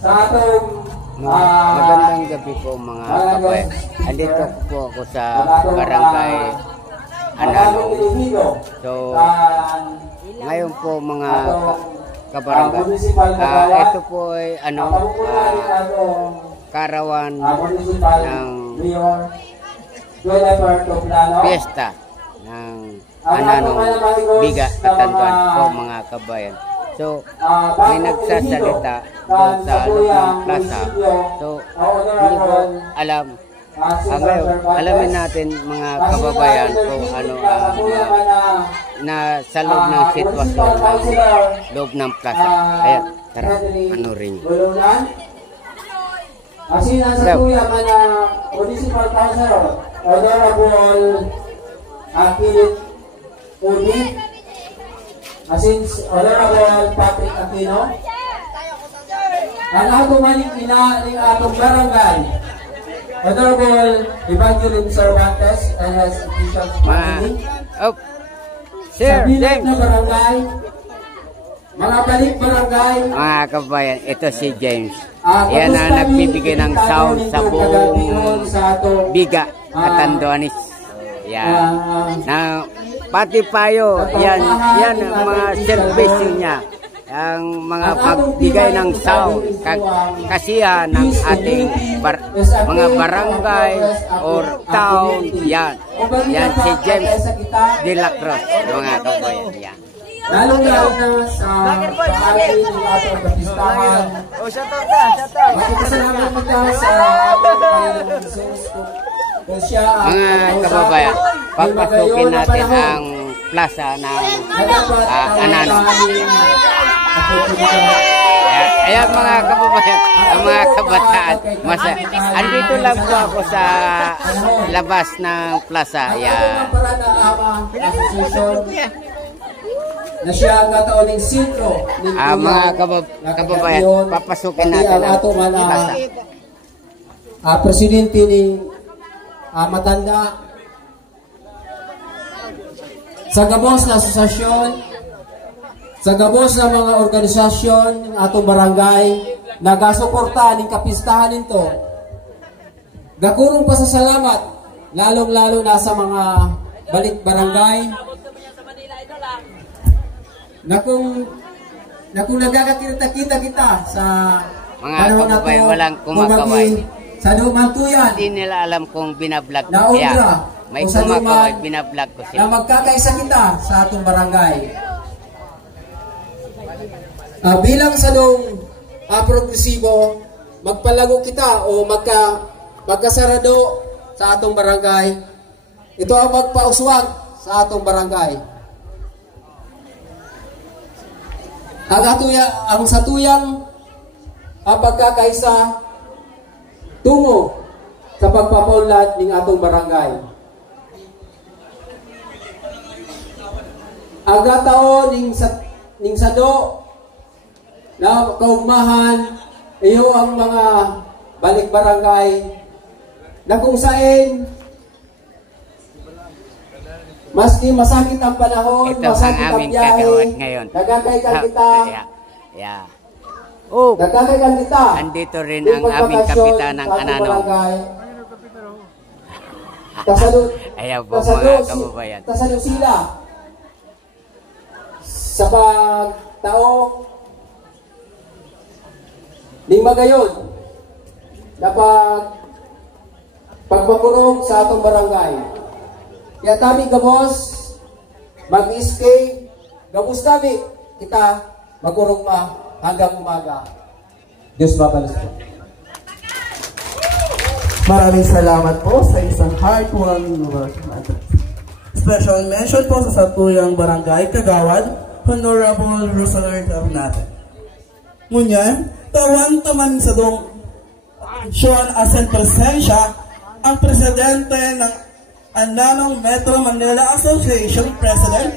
sa atong Magandang gabi po mga kabayan. Andito po ako sa Barangay Anano. So, ngayon po mga kabarangay, ito po ay karawan ng piyesta ng Ananong Biga Katanduan po mga kabayan. So, may nagsasalita doon sa loob ng plaza. So, hindi ko alam. Ngayon, alamin natin mga kababayan kung ano na sa loob ng sitwasyon ng loob ng plaza. Ayan, tara, panurin niyo. Asin sa tuya man na municipal councilor, Honorable Akilit Udi, asin Honorable Patrick Aquino, ang ato maning ina ng atong barangay, Honorable Evangeline Cervantes and his officials family, Sir, James. Na barangay, mga balik barangay, mga kabayan, ito si James. Yan ang nagbibigay ng sound sa buong Biga Katanduanis. Yan. Na pati payo, yan ang mga servisyo niya. Ang mga pagbigay ng sound, kasiyahan ng ating mga barangay or town. Yan. Yan si James de la Cruz, mga kabayan. Yan. Lalo-lalo na sa pag-aaral ng ating kapistahan. Makikasalamat kita sa Panginoong Jesus kung siya ang mga kababayan, papasukin natin ang plaza ng Anano. Ayan mga kababayan, ang mga kabataan. Andito lang po ako sa labas ng plaza. Ayan. Na siya ang natauling sentro ng mga kababayan, papasukin natin ang plaza. Presidente ni Matanda, sa gabos na asosasyon, sa gabos na mga organisasyon ng atong barangay, nagasuporta ng kapistahan nito. Gakurong pasasalamat, lalong-lalo na sa mga balik barangay, na kung nagkakita kita sa mga kababayan, walang kumakaway. Sa Dumantuyan, hindi nila alam kung binablog ko. Na Kaya may kumakaway, binablog ko sila. Na magkakaisa kita sa atong barangay. Bilang sa nung progresibo, magpalago kita o magkasarado sa atong barangay. Ito ang magpauswag sa atong barangay. Ang satuyang ang pagkakaisa tungo sa pagpapaunlad ng atong barangay. Ang gataon ning sado na kaugmahan iyo ang mga balik barangay na kung saan maski masakit ang panahon, ito masakit ang ang biyahe, nagkakaikan kita. Yeah. Oh, nagkakaikan kita. Andito rin ang aming kapitan ng Anano. Ayan po mga kababayan. Tasalo sila sa pagtaong di magayon na pagpakurong sa atong barangay. Kaya tabi gabos, mag-iskay, gabos tabi, kita magkurong hanggang umaga. Diyos babalos po. Maraming salamat po sa isang heartwarming word. Special mention po sa Satuyang Barangay Kagawad, Honorable Rosaler natin. Ngunyan, tawan taman sa dong Sean Asen presensya ang presidente ng Ananong Metro Manila Association President,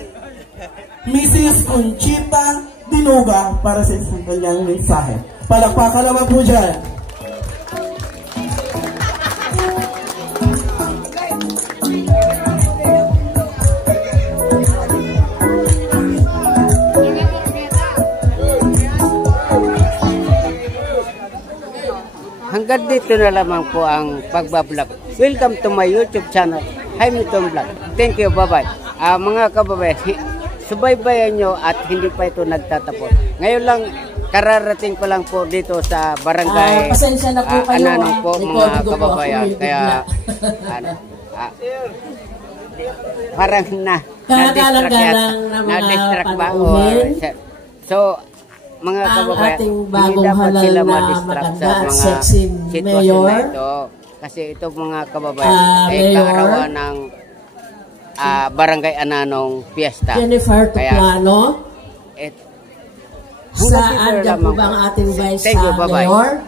Mrs. Conchita Dinuga, para sa isang kanyang mensahe. Palakpakan naman po dyan. hanggang dito na lamang po ang pagbablog. Welcome to my YouTube channel, Hamilton Vlog. Thank you, bye-bye. Mga kababayan, subaybayan nyo at hindi pa ito nagtatapos. Ngayon lang, kararating ko lang po dito sa barangay pasensya na po kayo, Ananong po mga kababayan. Kaya parang na-distract ba? So, mga kababayan, hindi dapat sila ma-distract sa mga sitwasyon na ito. Kasi ito mga kababayan ay kaarawan ng barangay Ananong Fiesta. Jennifer Tuplano. Kaya Saan dyan po ba ang ating Vice Mayor?